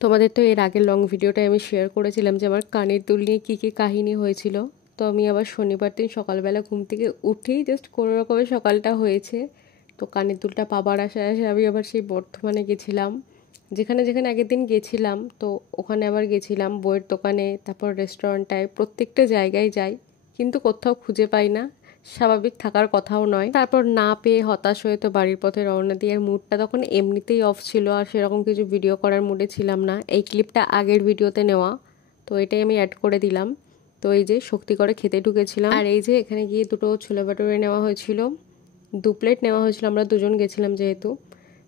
তোমাদের তো এর আগের লং ভিডিওটায় আমি শেয়ার করেছিলাম যে আমার কানের দুল নিয়ে কী কী কাহিনী হয়েছিল। তো আমি আবার শনিবার দিন সকালবেলা ঘুম থেকে উঠেই জাস্ট কোনো রকমের সকালটা হয়েছে। তো কানের দুলটা পাবার আশায় আমি আবার সেই বর্ধমানে গেছিলাম, যেখানে যেখানে আগের দিন গেছিলাম। তো ওখানে আবার গেছিলাম বইয়ের দোকানে, তারপর রেস্টুরেন্টটায়, প্রত্যেকটা জায়গায় যাই কিন্তু কোথাও খুঁজে পাই না। স্বাভাবিক থাকার কথাও নয়। তারপর না পেয়ে হতাশ হয়ে তো বাড়ির পথে রওনা দিয়ে, আর মুডটা তখন এমনিতেই অফ ছিল, আর সেরকম কিছু ভিডিও করার মুডে ছিলাম না। এই ক্লিপটা আগের ভিডিওতে নেওয়া, তো এটাই আমি অ্যাড করে দিলাম। তো এই যে শক্তি করে খেতে ঢুকেছিলাম, আর এই যে এখানে গিয়ে দুটো ছোলে ভাটুরে নেওয়া হয়েছিল, 2 প্লেট নেওয়া হয়েছিল, আমরা দুজন গেছিলাম যেহেতু।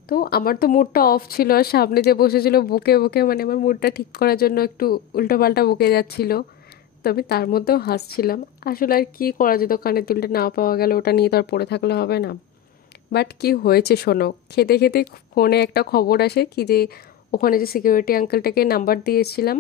তো আমার তো মুডটা অফ ছিল, আর সামনে যে বসেছিল বকে বকে, মানে আমার মুডটা ঠিক করার জন্য একটু উল্টোপাল্টা বকে যাচ্ছিল। তো আমি তার মধ্যেও হাসছিলাম। আসলে আর কি করা যেত, কানের দুলটা না পাওয়া গেলে ওটা নিয়ে তো আর পড়ে থাকলে হবে না। বাট কি হয়েছে শোনো, খেতে খেতে ফোনে একটা খবর আসে কি যে ওখানে যে সিকিউরিটি আঙ্কেলটাকে নাম্বার দিয়েছিলাম,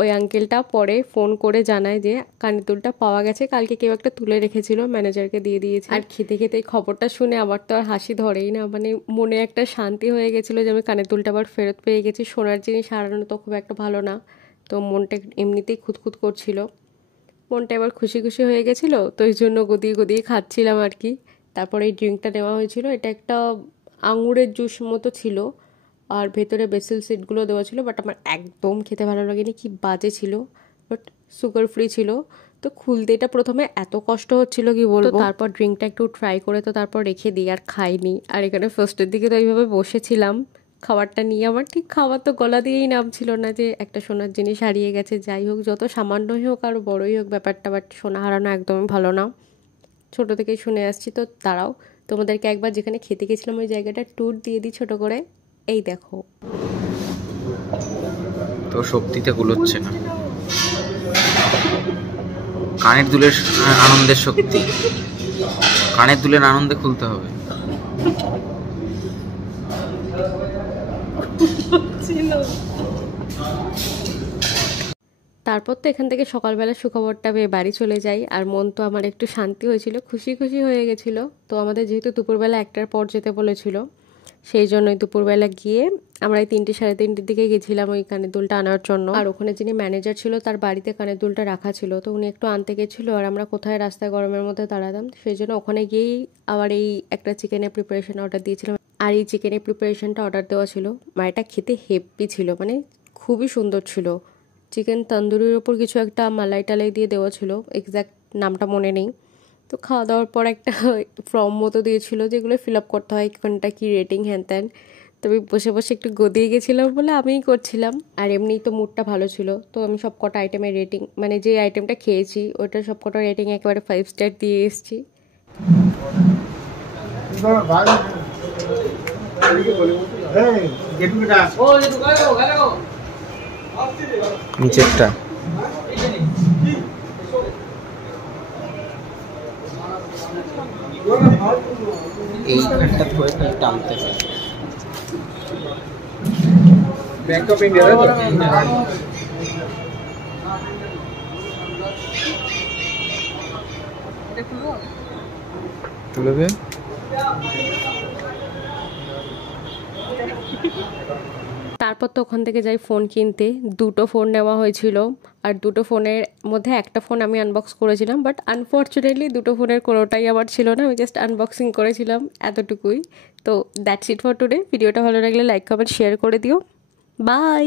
ওই আঙ্কেলটা পরে ফোন করে জানায় যে কানের দুলটা পাওয়া গেছে, কালকে কেউ একটা তুলে রেখেছিল, ম্যানেজারকে দিয়ে দিয়েছে। আর খেতে খেতে এই খবরটা শুনে আমার তো আর হাসি ধরেই না, মানে মনে একটা শান্তি হয়ে গেছিলো যে আমি কানের দুলটা আবার ফেরত পেয়ে গেছি। সোনার জিনিস হারানো তো খুব একটা ভালো না, তো মনটা এমনিতেই খুঁতখুত করছিল, মনটা এবার খুশি খুশি হয়ে গেছিলো, তো এই জন্য গদিয়ে গদিয়ে খাচ্ছিলাম আর কি। তারপরে এই ড্রিঙ্কটা নেওয়া হয়েছিল, এটা একটা আঙুরের জুস মতো ছিল, আর ভেতরে বেসিল সিডগুলো দেওয়া ছিল, বাট আমার একদম খেতে ভালো লাগেনি, কি বাজে ছিল। বাট সুগার ফ্রি ছিল। তো খুলতে এটা প্রথমে এত কষ্ট হচ্ছিল কি বলবো। তারপর ড্রিঙ্কটা একটু ট্রাই করে তো তারপর রেখে দিই, আর খাইনি। আর এখানে ফার্স্টের দিকে তো এইভাবে বসেছিলাম খাবারটা নিয়ে, আমার ঠিক খাবার তো গলা দিয়েই নামছিল না যে একটা সোনার জিনিস হারিয়ে গেছে। যাই হোক, যত সামান্যই হোক আর বড়ই হোক ব্যাপারটা, বাট সোনা হারানো একদমই ভালো না, ছোটো থেকেই শুনে আসছি। তো তারাও তোমাদেরকে একবার যেখানে খেতে গেছিলাম ওই জায়গাটা ট্যুর দিয়ে দিই ছোটো করে। এই দেখো, তো শক্তিতে কুলোচ্ছে না, কানের দুলের আনন্দের শক্তি, কানের দুলের আনন্দে খুলতে হবে। তারপর তো এখান থেকে সকালবেলা সুখবরটা পেয়ে বাড়ি চলে যাই, আর মন তো আমার একটু শান্তি হয়েছিল, খুশি খুশি হয়ে গেছিলো। তো আমাদের যেহেতু দুপুরবেলা 1টার পর যেতে বলেছিল, সেই জন্যই দুপুরবেলা গিয়ে আমরা এই 3টে সাড়ে 3টের দিকে গেছিলাম ওই কানের দুলটা আনার জন্য। আর ওখানে যিনি ম্যানেজার ছিল তার বাড়িতে কানের দুলটা রাখা ছিল, তো উনি একটু আনতে গেছিলো, আর আমরা কোথায় রাস্তায় গরমের মধ্যে দাঁড়াতাম, সেই জন্য ওখানে গিয়েই আবার এই একটা চিকেনের প্রিপারেশন অর্ডার দিয়েছিলাম। আর এই চিকেনের প্রিপারেশনটা অর্ডার দেওয়া ছিল, এটা খেতে হেভি ছিল, মানে খুবই সুন্দর ছিল। চিকেন তন্দুরির ওপর কিছু একটা মালাই টালাই দিয়ে দেওয়া ছিল, এক্স্যাক্ট নামটা মনে নেই। তো খাওয়া দাওয়ার পর একটা ফর্ম মতো দিয়েছিল, যেগুলো ফিল আপ করতে হয় কোনটা কী রেটিং হ্যান ত্যান। তো আমি বসে বসে একটু গদিয়ে গেছিলাম বলে আমিই করছিলাম, আর এমনিই তো মুডটা ভালো ছিল। তো আমি সব কটা আইটেমের রেটিং, মানে যে আইটেমটা খেয়েছি ওইটার সব কটা রেটিং একেবারে 5 স্টার দিয়ে এসেছি। নিচেরটা এইখানটা ধরে টানতে হবে। ব্যাংক অফ ইন্ডিয়া তুলে দে। তারপর তো ওখান থেকে যাই ফোন কিনতে, 2টো ফোন নেওয়া হয়েছিল, আর 2টো ফোনের মধ্যে একটা ফোন আমি আনবক্স করেছিলাম, বাট আনফর্চুনেটলি 2টো ফোনের কোনোটাই আমার ছিল না, আমি জাস্ট আনবক্সিং করেছিলাম, এতটুকুই। তো দ্যাটস ইট ফর টুডে। ভিডিওটা ভালো লাগলে লাইক কমেন্ট শেয়ার করে দিও। বাই।